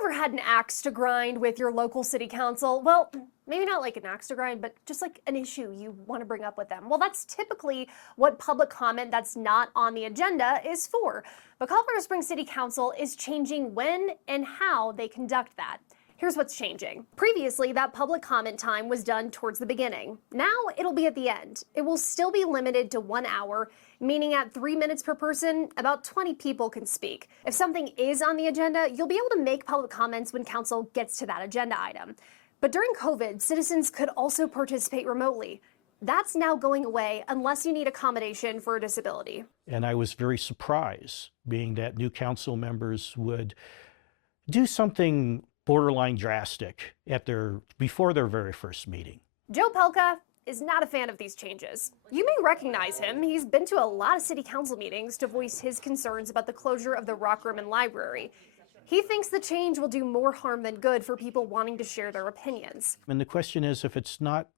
ever had an axe to grind with your local city council? Well, maybe not like an axe to grind, but just like an issue you want to bring up with them. Well, that's typically what public comment that's not on the agenda is for. But Colorado Springs City Council is changing when and how they conduct that. Here's what's changing. Previously, that public comment time was done towards the beginning. Now it'll be at the end. It will still be limited to 1 hour, meaning at 3 minutes per person, about 20 people can speak. If something is on the agenda, you'll be able to make public comments when council gets to that agenda item. But during COVID, citizens could also participate remotely. That's now going away unless you need accommodation for a disability. And I was very surprised, being that new council members would do something borderline drastic before their very first meeting. Joe Pelka is not a fan of these changes. You may recognize him. He's been to a lot of city council meetings to voice his concerns about the closure of the Rock Room and library. He thinks the change will do more harm than good for people wanting to share their opinions. And the question is, if it's not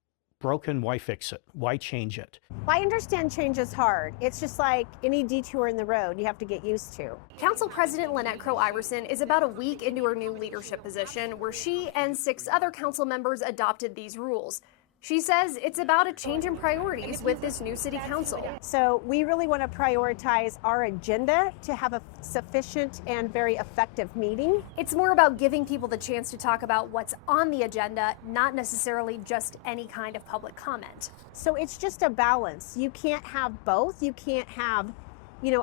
broken, why fix it? Why change it? I understand change is hard. It's just like any detour in the road you have to get used to. Council President Lynette Crow Iverson is about a week into her new leadership position, where she and 6 other council members adopted these rules. She says it's about a change in priorities with this new city council. So we really want to prioritize our agenda to have a sufficient and very effective meeting. It's more about giving people the chance to talk about what's on the agenda, not necessarily just any kind of public comment. So it's just a balance. You can't have both. You can't have,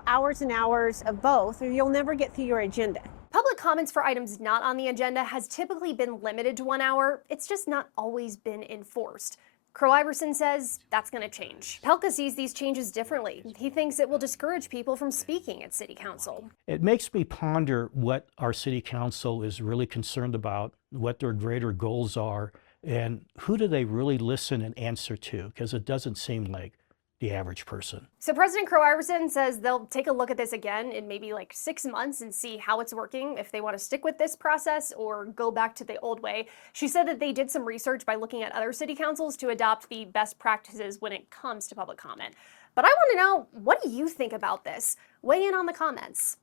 hours and hours of both, or you'll never get through your agenda. Public comments for items not on the agenda has typically been limited to 1 hour. It's just not always been enforced. Crow Iverson says that's going to change. Pelka sees these changes differently. He thinks it will discourage people from speaking at city council. It makes me ponder what our city council is really concerned about, what their greater goals are, and who do they really listen and answer to, because it doesn't seem like the average person. So President Crow Iverson says they'll take a look at this again in maybe like 6 months and see how it's working, if they want to stick with this process or go back to the old way. She said that they did some research by looking at other city councils to adopt the best practices when it comes to public comment. But I want to know, what do you think about this? Weigh in on the comments.